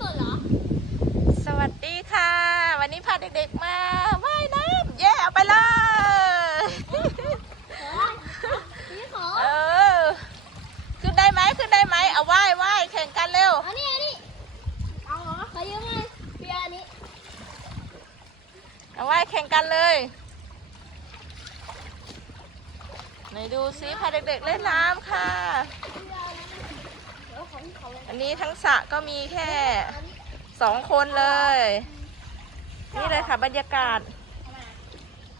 สดเหรอ สวัสดีค่ะ วันนี้พาเด็กๆมาว่ายน้ำเย้เอาไปเลยนี่ขอเออขึ้นได้ไหมขึ้นได้ไหมเอาว่ายว่ายแข่งกันเร็ว อันนี้อันนี้เอาเหรอขอยืมไหมเบียร์อันนี้เอาว่ายแข่งกันเลยไหนดูซิพาเด็กๆเล่นน้ำค่ะเดี๋ยวข องเขาเลยอันนี้ทั้งสระก็มีแค่สองคนเลย นี่เลยค่ะบรรยากาศ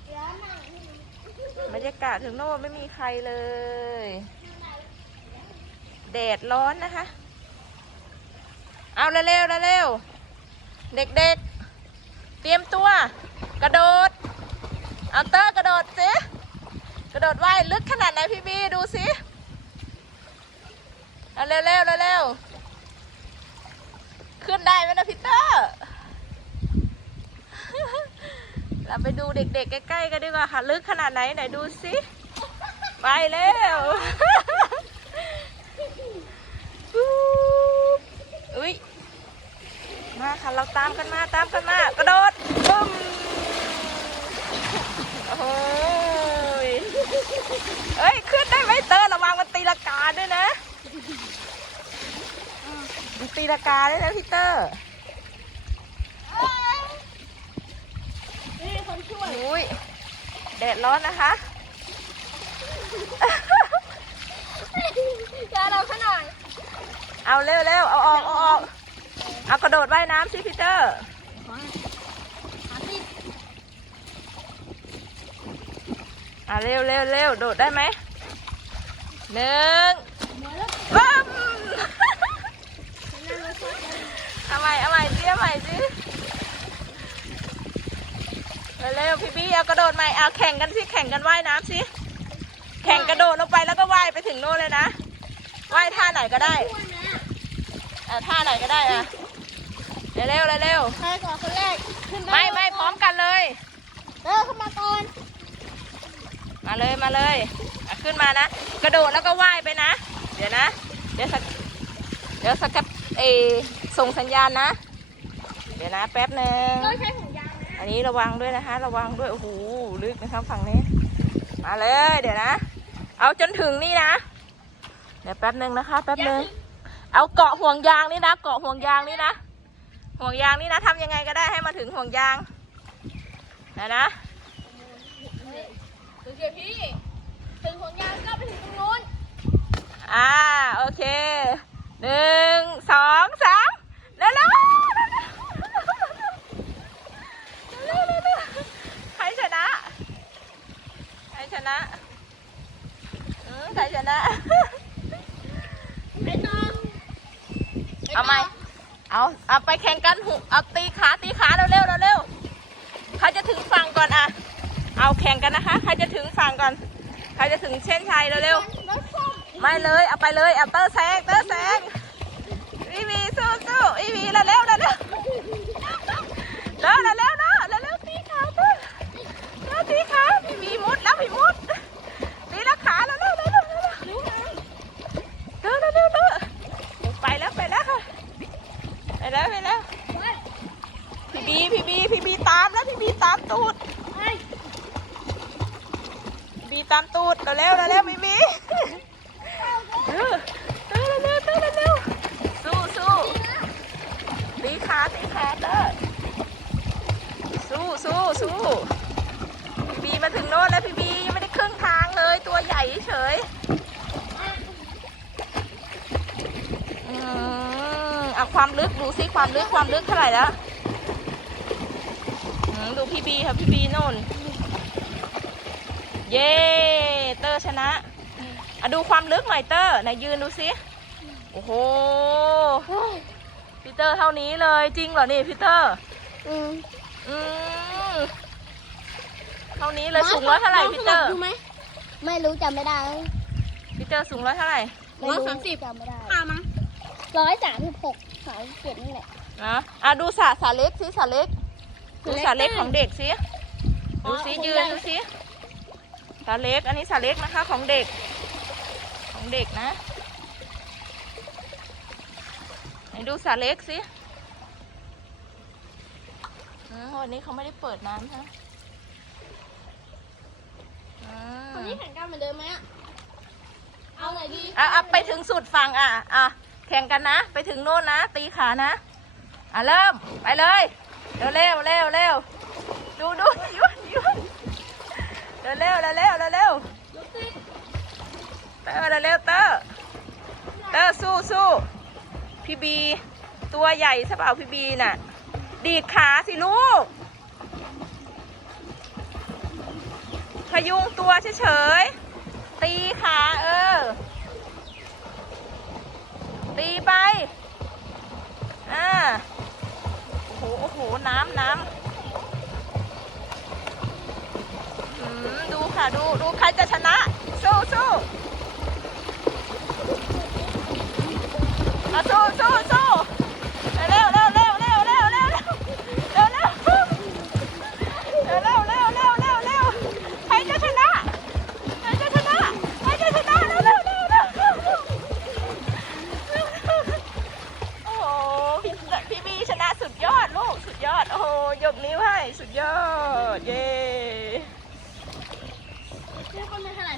เดี๋ยวนั่งให้ดูบรรยากาศถึงโน่นไม่มีใครเลยแดดร้อนนะคะ เอาเร็วๆเร็วๆเด็กๆเตรียมตัว กระโดด เอาเตอร์กระโดดสิกระโดดว่ายลึกขนาดไหนพี่บีดูสิเอาเร็วๆเร็วๆ ขึ้นได้ไหมนะพีเตอร์ เราไปดูเด็กๆใกล้ๆกันดีกว่าค่ะลึกขนาดไหนไหนดูสิ ไปเร็วอุ้ยมาค่ะเราตามกันมาตามกันมากระโดดปุ้มโอ้ยเอ้ยขึ้นได้ไหมเตอร์ระวังมันตีลากาด้วยนะมัน ตีลากาด้วยนะพี่เตอร์นี่คนช่วยอุ้ยแดดร้อนนะคะเจอเราขนาดเอาเร็วเร็วๆเอาออกเอาออกเอากระโดดว่ายน้ำสิพีเตอร์หาสิบอะเร็วเร็วเร็วโดดได้ไหมหนึ่ง หมดแล้ว บึ้ม นั่งรถช่วย เอาใหม่ เอาใหม่สิเอาใหม่สิเร็วเร็วพี่บี้เอากระโดดใหม่เอาแข่งกันสิแข่งกันว่ายน้ำสิแข่งกระโดดลงไปแล้วก็ว่ายไปถึงโน่นเลยนะว่ายท่าไหนก็ได้ช่วยนะอะท่าไหนก็ได้อะเร็วเร็วเร็วเร็วใครก่อนคนแรกขึ้นด้ไม่ไม่พร้อมกันเลยเดินเข้ามาก่อนมาเลยมาเลยอะขึ้นมานะ กระโดดแล้วก็ว่ายไปนะ เดี๋ยวนะ เดี๋ยวสักเดี๋ยวสักกับเออส่งสัญญาณนะเดี๋ยวนะแป๊บหนึ่งต้องใช้ถุงยางนะอันนี้ระวังด้วยนะคะ ระวังด้วยโอ้โหลึกนะครับฝั่งนี้ มาเลย เดี๋ยวนะ เอาจนถึงนี่นะ เดี๋ยวแป๊บหนึ่งนะคะ แป๊บหนึ่งเอาเกาะห่วงยางนี่นะเกาะห่วงยางนี่นะห่วงยางนี่นะทำยังไงก็ได้ให้มาถึงห่วงยางนะนะถึงเดี๋ยวพี่ถึงห่วงยางก็ไปถึงตรงนู้นอ่าโอเคหนึ่งสองสามแล้วแล้วใครชนะใครชนะอืม ใครชนะไปต่อเอาไหมเอาเอาไปแข่งกันหุเอาตีขาตีขาเร็วเร็วเร็วเร็วใครจะถึงฝั่งก่อนอะ เอาแข่งกันนะคะใครจะถึงฝั่งก่อนใครจะถึงเส้นชัยเร็วเร็วรถส้มไม่เลยเอาไปเลยเอาเตอร์แซงเตอร์แซงวีวีสู้สู้วีวีเร็วเร็วเร็วเร็วเร็วเร็วเร็วเร็วเร็วเร็วตีขาเตอร์เร็วตีขาวีวีมุดแล้ววีมุด ไปแล้วพี่บีพี่บีพี่บีตามแล้วพี่บีตามตูดพี่บีตามตูดเร็วเร็วเร็วพี่บีเออเร็วเร็วเร็วเร็วสู้สู้ตีขาตีขาเด้อสู้สู้สู้พี่บีมาถึงโน่นแล้วพี่บียังไม่ได้ครึ่งทางเลยตัวใหญ่เฉยอืม อาความลึกดูซิความลึกความลึกเท่าไหร่แล้วอืมดูพี่บีครับพี่บีโน่น เย้เตอร์ชนะอะดูความลึกหน่อยเตอร์ไหนยืนดูสิโอ้โหพีเตอร์เท่านี้เลยจริงเหรอนี่พีเตอร์อืมอืมเท่านี้เลยสูงร้อยเท่าไหร่พีเตอร์ดูไหมไม่รู้จำไม่ได้พีเตอร์สูงร้อยเท่าไหร่ไม่รู้จำไม่ได้ข้ามั้งร้อยสามสิบหก สามสิบเจ็ดนี่แหละ นะอะดูสระสระเล็กสิสระเล็ก ดูสระเล็กของเด็กสิอ๋ดูอสิของยืนใหญ่ดูสิสระเล็ก อันนี้สระเล็กนะคะของเด็ก ของเด็กนะไหนดูสระเล็กสิอืมวันนี้เขาไม่ได้เปิดน้ำใช่ไหมอืมวันนี้แข่งกันเหมือนเดิมไหมอะเอาไหนดี อะอะไปถึงสุดฝั่งอะอะ แข่งกันนะ ไปถึงโน่นนะ ตีขานะ อะเริ่ม ไปเลย เร็วเร็วเร็วเร็วดูดูยุนยุนเร็วเร็วเร็วเร็วเร็วเร็วเตอร์เร็วเร็วเตอร์เตอร์สู้สู้พี่บี ตัวใหญ่ใช่เปล่าพี่บีน่ะ ดีดขาสิลูก พยุงตัวเฉยๆตีขาเออ ตีไป อ่า โอ้โห โอ้โห น้ำน้ำดูค่ะ ดู ดู ใครจะชนะ สุดยอด เย้เรียกคนไม่เท่าไหร่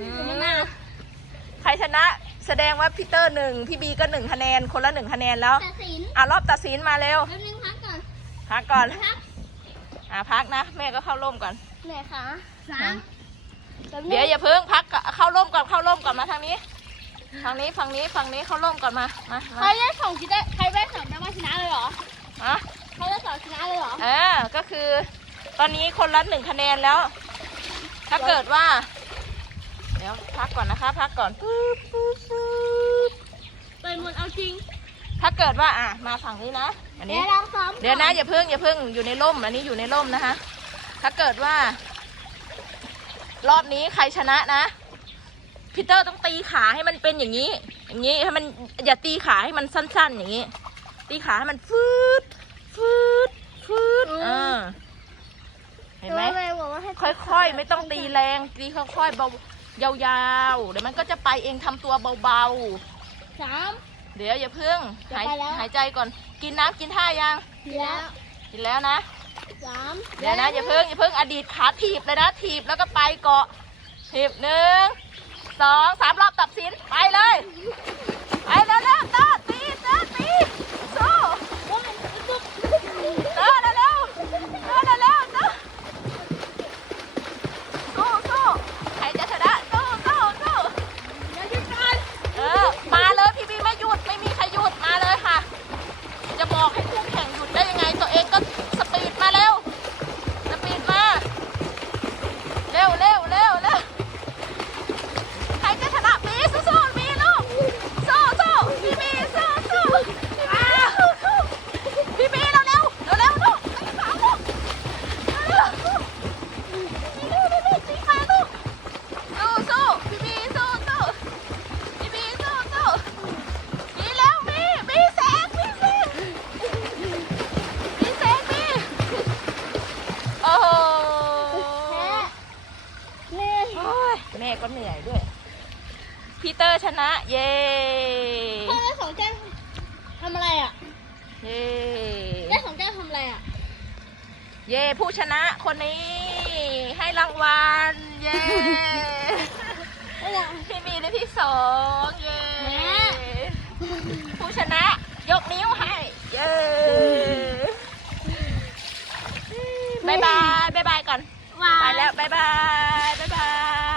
อืมใครชนะแสดงว่าพี่เตอร์หนึ่งพี่บีก็หนึ่งคะแนน คนละหนึ่งคะแนนแล้ว ตัดสินอะรอบตัดสินมาเร็ว แป๊บนึงพักก่อนพักก่อน พักอะพักนะ แม่ก็เข้าร่มก่อนไหนคะสามแป๊บนึงเดี๋ยวอย่าเพิ่งพักก่อนเข้าร่มก่อนเข้าร่มก่อนมาทางนี้ทางนี้ฝั่งนี้ฝั่งนี้เข้าร่มก่อนมา มาใครมาได้สองคิดได้ใครได้สองได้ว่าชนะเลยเหรออะ ใครได้สองชนะเลยเหรอเออ ก็คือ ตอนนี้คนละหนึ่งคะแนนแล้ว ถ้าเกิดว่า เดี๋ยวพักก่อนนะคะ พักก่อนปึ๊บปึ๊บปึ๊บเปิดหมดเอาจริงถ้าเกิดว่าอะมาฝั่งนี้นะ อันเดี๋นี้ ยวเราซ้อมเดี๋ยวนะอย่าเพิ่งอย่าเพิ่งอยู่ในร่ม อันนี้อยู่ในร่มนะคะ ถ้าเกิดว่า รอบนี้ใครชนะนะพีเตอร์ต้องตีขาให้มันเป็นอย่างนี้ อย่างนี้ให้มันอย่าตีขาให้มันสั้น ๆ อย่างนี้ ตีขาให้มันฟืดฟืดฟืดเออ เห็นไหมตัวเลยบอกว่าให้ค่อยๆ ไม่ต้องตีแรงตีค่อยๆเบายาวๆ เดี๋ยวมันก็จะไปเองทำตัวเบาสาม ๆ เดี๋ยวอย่าเพิ่งหายจะไปแล้ว หายใจก่อนกินน้ำกินท่ายังแล้วกินแล้วนะ สามเดี๋ยวนะอย่าเพิ่งอย่าเพิ่งอดีตขาถีบเลยนะถีบแล้วก็ไปเกาะถีบหนึ่งสองสามรอบตัดสินไปเลยไปแล้วเร็วเก็เหนื่อยด้วย พีเตอร์ชนะ เย้พ่อได้สองแก้วทำอะไรอะ เย้ได้สองแก้วทำอะไรอะ เย้ผู้ชนะคนนี้ให้รางวัล เย้ไม่ได้พี่มีในที่สองเย้แม่ผู้ชนะ ยกนิ้วให้ เย้บายบายบายบายก่อนวาไปแล้วบายบาย